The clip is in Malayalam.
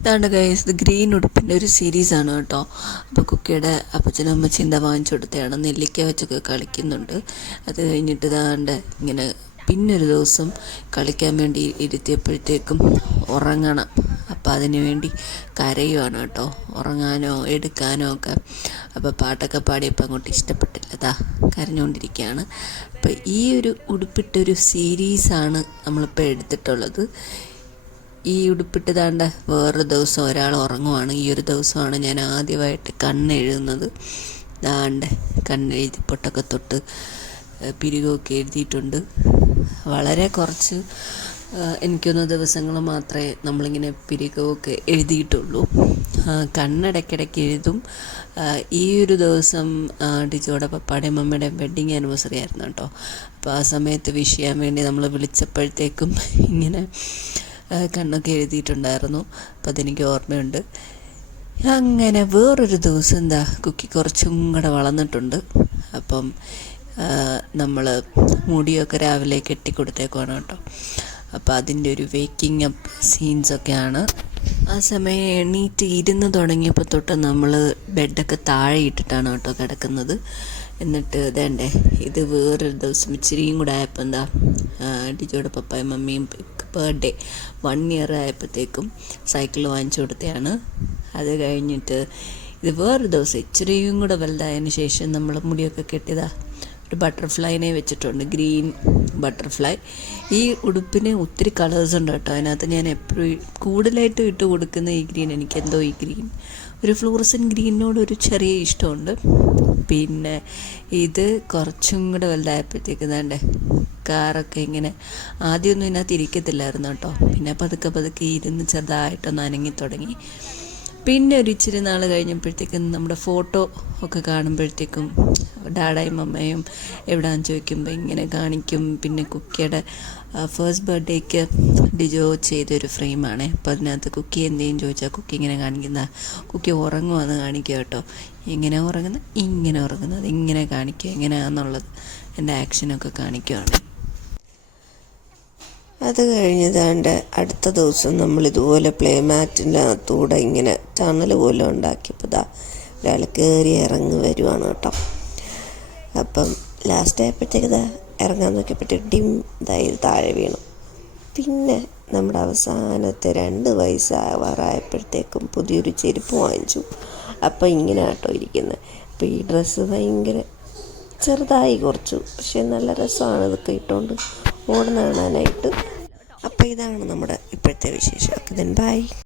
ഇതാണ് ഗൈസ്, ഇത് ഗ്രീൻ ഉടുപ്പിൻ്റെ ഒരു സീരീസാണ് കേട്ടോ. അപ്പോൾ കുക്കിയുടെ അപ്പച്ചനും അമ്മച്ചും എന്താ വാങ്ങിച്ചു കൊടുത്തതാണ്. നെല്ലിക്ക വെച്ചൊക്കെ കളിക്കുന്നുണ്ട്. അത് കഴിഞ്ഞിട്ട് ഇതാണ്ട് ഇങ്ങനെ പിന്നൊരു ദിവസം കളിക്കാൻ വേണ്ടി ഇരുത്തിയപ്പോഴത്തേക്കും ഉറങ്ങണം. അപ്പോൾ അതിന് വേണ്ടി കരയുവാണ് കേട്ടോ, ഉറങ്ങാനോ എടുക്കാനോ ഒക്കെ. അപ്പോൾ പാട്ടൊക്കെ പാടിയപ്പോൾ അങ്ങോട്ട് ഇഷ്ടപ്പെട്ടില്ല, അതാ കരഞ്ഞുകൊണ്ടിരിക്കുകയാണ്. അപ്പോൾ ഈ ഒരു ഉടുപ്പിട്ടൊരു സീരീസാണ് നമ്മളിപ്പോൾ എടുത്തിട്ടുള്ളത്. ഈ ഉടുപ്പിട്ട് താണ്ട വേറൊരു ദിവസം ഒരാൾ ഉറങ്ങുവാണ്. ഈ ഒരു ദിവസമാണ് ഞാൻ ആദ്യമായിട്ട് കണ്ണെഴുതുന്നത്. ദാണ്ട് കണ്ണെഴുതി പൊട്ടൊക്കെ തൊട്ട് പിരികൊക്കെ എഴുതിയിട്ടുണ്ട്. വളരെ കുറച്ച് എനിക്കൊന്ന് ദിവസങ്ങൾ മാത്രമേ നമ്മളിങ്ങനെ പിരികൊക്കെ എഴുതിയിട്ടുള്ളൂ. കണ്ണിടയ്ക്കിടയ്ക്ക് എഴുതും. ഈ ഒരു ദിവസം ഡിജോയുടെ പപ്പായുടെയും മമ്മയുടെയും വെഡ്ഡിങ് ആനിവേഴ്സറി ആയിരുന്നു കേട്ടോ. അപ്പോൾ ആ സമയത്ത് വിഷ് ചെയ്യാൻ വേണ്ടി നമ്മൾ വിളിച്ചപ്പോഴത്തേക്കും ഇങ്ങനെ കണ്ണൊക്കെ എഴുതിയിട്ടുണ്ടായിരുന്നു. അപ്പോൾ അതെനിക്ക് ഓർമ്മയുണ്ട്. അങ്ങനെ വേറൊരു ദിവസം എന്താ കുക്കി കുറച്ചും കൂടെ വളർന്നിട്ടുണ്ട്. അപ്പം നമ്മൾ മുടിയൊക്കെ രാവിലെ കെട്ടിക്കൊടുത്തേക്കുവാണ് കേട്ടോ. അപ്പോൾ അതിൻ്റെ ഒരു വേക്കിംഗ് അപ്പ് സീൻസൊക്കെയാണ്. ആ സമയം എണീറ്റ് ഇരുന്ന് തുടങ്ങിയപ്പോൾ തൊട്ട് നമ്മൾ ബെഡൊക്കെ താഴെ ഇട്ടിട്ടാണ് കേട്ടോ കിടക്കുന്നത്. എന്നിട്ട് ഇതേണ്ടേ, ഇത് വേറൊരു ദിവസം ഇച്ചിരിയും കൂടെ ആയപ്പോൾ എന്താ ഡിജോയുടെ പപ്പായും മമ്മിയും ബർത്ത്ഡേ 1 ഇയർ ആയപ്പോഴത്തേക്കും സൈക്കിൾ വാങ്ങിച്ചു കൊടുത്തതാണ്. അത് കഴിഞ്ഞിട്ട് ഇത് വേറൊരു ദിവസം ഇച്ചിരിയും കൂടെ വലുതായതിന് ശേഷം നമ്മൾ മുടിയൊക്കെ കെട്ടിയതാ ഒരു ബട്ടർഫ്ലൈനെ വെച്ചിട്ടുണ്ട്, ഗ്രീൻ ബട്ടർഫ്ലൈ. ഈ ഉടുപ്പിന് ഒത്തിരി കളേഴ്സ് ഉണ്ട് കേട്ടോ. അതിനകത്ത് ഞാൻ എപ്പോഴും കൂടുതലായിട്ട് ഇട്ട് കൊടുക്കുന്ന ഈ ഗ്രീൻ, എനിക്കെന്തോ ഈ ഗ്രീൻ ഒരു ഫ്ലൂറസൻ ഗ്രീനോട് ഒരു ചെറിയ ഇഷ്ടമുണ്ട്. പിന്നെ ഇത് കുറച്ചും കൂടെ വലുതായപ്പോഴത്തേക്ക് വേണ്ടേ കാറൊക്കെ ഇങ്ങനെ ആദ്യമൊന്നും ഇതിനകത്ത് ഇരിക്കത്തില്ലായിരുന്നു കേട്ടോ. പിന്നെ പതുക്കെ ഇരുന്ന് ചെറുതായിട്ടൊന്ന് അനങ്ങി തുടങ്ങി. പിന്നെ ഒരു ഇച്ചിരി നാൾ കഴിഞ്ഞപ്പോഴത്തേക്കും നമ്മുടെ ഫോട്ടോ ഒക്കെ കാണുമ്പോഴത്തേക്കും ഡാഡയും അമ്മയും എവിടെയാണെന്ന് ചോദിക്കുമ്പോൾ ഇങ്ങനെ കാണിക്കും. പിന്നെ കുക്കിയുടെ ഫസ്റ്റ് ബർത്ത്ഡേക്ക് ഡിജോ ചെയ്തൊരു ഫ്രെയിമാണ്. അപ്പോൾ അതിനകത്ത് കുക്കി എന്തെങ്കിലും ചോദിച്ചാൽ കുക്കി ഇങ്ങനെ കാണിക്കുന്ന, കുക്കി ഉറങ്ങുവാന്ന് കാണിക്കുക കേട്ടോ. ഇങ്ങനെ ഉറങ്ങുന്നത് ഇങ്ങനെ കാണിക്കുക, എങ്ങനെയാണെന്നുള്ളത് എൻ്റെ ആക്ഷനൊക്കെ കാണിക്കുകയാണ്. അത് കഴിഞ്ഞതാണ്ട് അടുത്ത ദിവസം നമ്മളിതുപോലെ പ്ലേ മാറ്റിൻ്റെ അകത്തൂടെ ഇങ്ങനെ ടണൽ പോലെ ഉണ്ടാക്കിയപ്പോൾ ഒരാൾ കയറി ഇറങ്ങി വരുവാണ് കേട്ടോ. അപ്പം ലാസ്റ്റ് ആയപ്പോഴത്തേക്ക് ഇറങ്ങാൻ നോക്കിയപ്പോഴത്തേക്ക് ഡിം താഴെ വീണു. പിന്നെ നമ്മുടെ അവസാനത്തെ 2 വയസ്സാവാറായപ്പോഴത്തേക്കും പുതിയൊരു ചെരുപ്പ് വാങ്ങിച്ചു. അപ്പം ഇങ്ങനെ കേട്ടോ ഇരിക്കുന്നത്. അപ്പോൾ ഈ ഡ്രസ്സ് ഭയങ്കര ചെറുതായി കുറച്ചു, പക്ഷെ നല്ല രസമാണ് ഇതൊക്കെ ഇട്ടുകൊണ്ട് ഓടുന്ന കാണാനായിട്ട്. അപ്പോൾ ഇതാണ് നമ്മുടെ ഇപ്പോഴത്തെ വിശേഷം. ബൈ.